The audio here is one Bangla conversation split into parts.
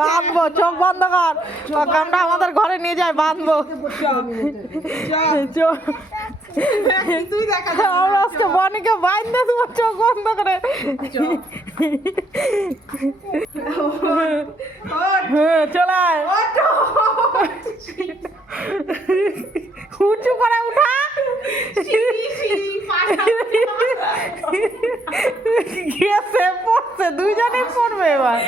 বাঁধবো চোখ বন্ধ কর। আমরা আমাদের ঘরে নিয়ে যাই বাঁধবো। আমরা আজকে বনিকে দেবো চোখ বন্ধ করে। হ্যাঁ চলে উঁচু করে উঠা। গেছে পড়ছে দুইজনেই পড়বে এবার।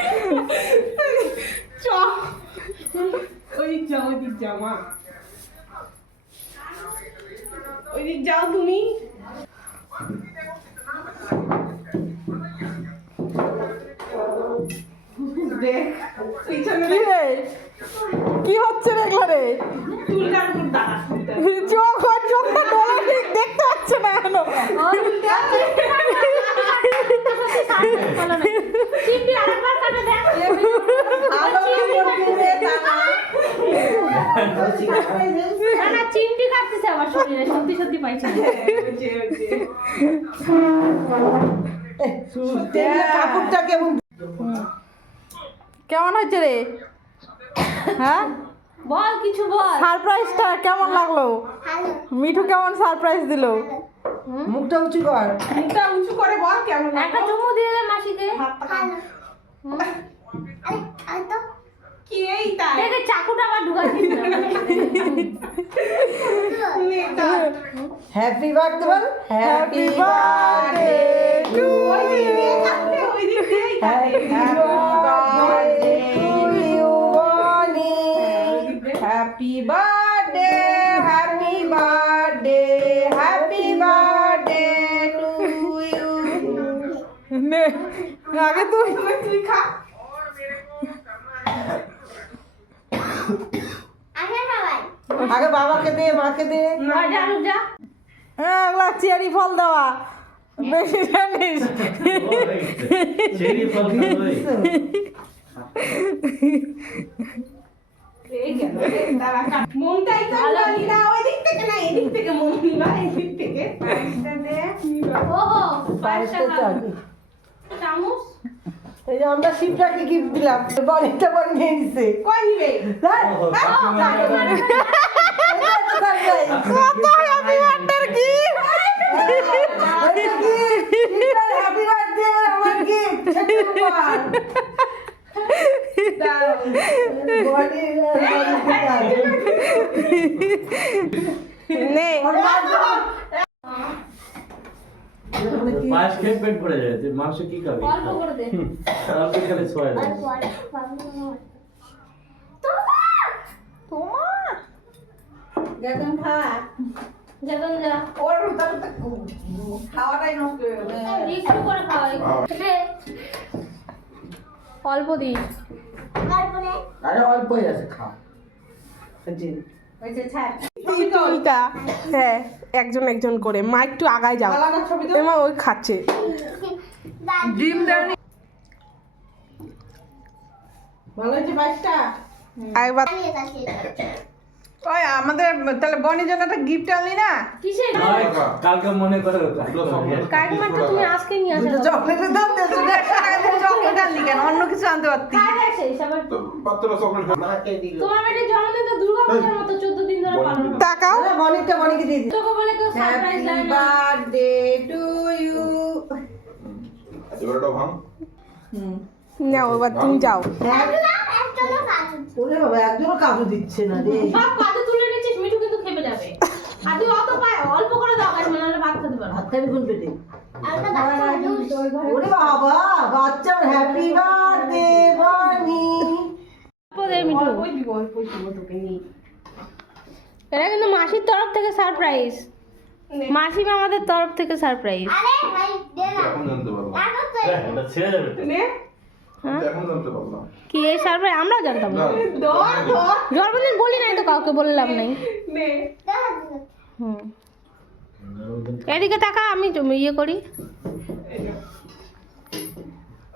ওই যাও ওই দিক যাও ওই দিক যাও তুমি। দেখ পিছনে কি হচ্ছে রে চোখ চোখটা কেন চিমটি কাটতেছে আমার শরীরে সত্যি সত্যি পাইছি কেমন হয়েছে রে? হ্যাঁ? বল কিছু বল সারপ্রাইজটা কেমন লাগল মিঠু কেমন সারপ্রাইজ দিল মুখটা উঁচু কর মুখটা উঁচু করে বল কেমন একটা চুমু দিয়ে দে মাসিকে কি এই তাই দেখে চাকুটা আবার ঢুকাচ্ছিস হ্যাপি বার্থডে বল হ্যাপি বার্থডে টু ওই দিক দিয়ে birthday happy birthday happy birthday to you নে আগে তুই তুই খা। আগে বাবাকে দে মাকে দে। হ্যাঁ চেরি ফল দেওয়া। বেশি জানিস? মনটাই তো না, ওই দিক থেকে না, এদিক থেকে মন নিবা, এদিক থেকে। পায়েসটা দে, ওহো পায়েসটা। চামচ এই যে আমরা শিবটাকে গিফট দিলাম বনিটা বনি নিয়ে নিছে কই নিবে? কত হ্যাপি বার্থডে কি হ্যাপি বার্থডে আমার গিফট দাঁড়াও। নে পায়েস খেয়ে পেট ভরে যায় তুই মাংস কি খাবি? অল্প করে দে। সারা বিকালে সোয়া যায়। দেখুন খা। যেমন যা। ওর তাহলে তো খাওয়াটাই নষ্ট হয়ে যাবে একটু করে খাওয়াই। অল্প দিই আরে অল্পই আছে খা। জি হ্যাঁ একজন একজন করে। মা একটু আগায় যাও। এমা ওই খাচ্ছে। ডিম দেওনি ভালো হয়েছে বাইশটা? আর ওই আমাদের তাহলে বনির জন্য একটা গিফট আনলি না? কালকে মনে করে তুমি আজকে নিয়ে আসো। চকলেটের দাম টাকা দিয়ে চকলেট আনলি কেন? অন্য কিছু আনতে পারতি। কার আছে আবার বাচ্চারা চকলেট খাবে। মাকে দিল তোমার বেটে জন্মদিন তো দুর্গা পূজার মতো চোদ্দ দিন ধরে পালন করে। বনিরটা বনিকে দিয়ে দিল তোকে বলে কেউ surprise happy birthday to you এবার ভাঙ। নাও এবার তুমি যাও। ওরে বাবা একজনও কাজু দিচ্ছে না রে। সব কাজে তুলে নিচ্ছিস মিঠু কিন্তু খেপে যাবে। আর তুই অত পায় অল্প করে দাও কাজ ভাত খেতে পারো। ভাত খাবি কোন পেটে? ওরে বাবা বাচ্চা হ্যাপি বার্থডে বনি দে মিঠু। ওই দিব ওই দিব তোকে নিয়ে। এটা কিন্তু মাসির তরফ থেকে সারপ্রাইজ মাসিমা আমাদের তরফ থেকে সারপ্রাইজ এখন জানতে পারলাম। এটা ছেড়ে যাবে। নে। পারলাম। কি এই সারপ্রাইজ আমরাও জানতাম না। জন্মদিন বলি নাই তো কাউকে বললাম নাই। নে। হুম। এদিকে তাকা আমি ইয়ে করি।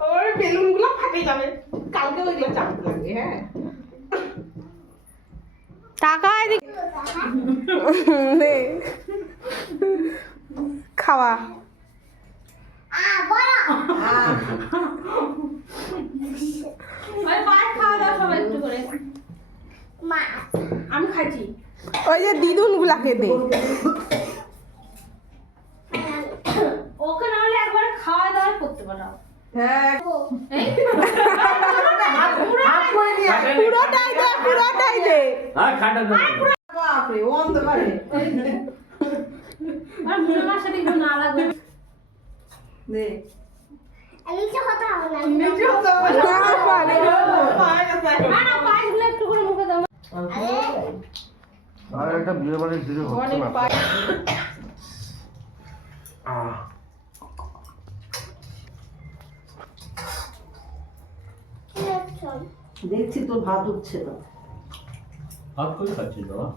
ওর বেলুনগুলো ফাটে যাবে। কালকে ওইগুলো চাপতে লাগবে হ্যাঁ। টাকা এদিকে। নে। খাওয়া। আমি খাচ্ছি। ওই যে দিদুন গুলাকে দে। ওকে না হলে খাওয়া দাওয়া করতে পারো। হ্যাঁ। পুরোটাই দে পুরোটাই দে। হ্যাঁ বাপরে ও অন্ধকারে। আর মনে আমার সাথে একটু না লাগবে। দে। নিচে কথা হবে না। নিচে হতে হবে। না। না পারে। মায়ের কাছে। না না পাঁচগুলো একটু করে মুখে দাও। আর একটা বিয়ে বাড়ির দিকে অনেক পায়ে। কি দেখছ? দেখছি তোর ভাত উঠছে তো হাত করে খাচ্ছি বাবা?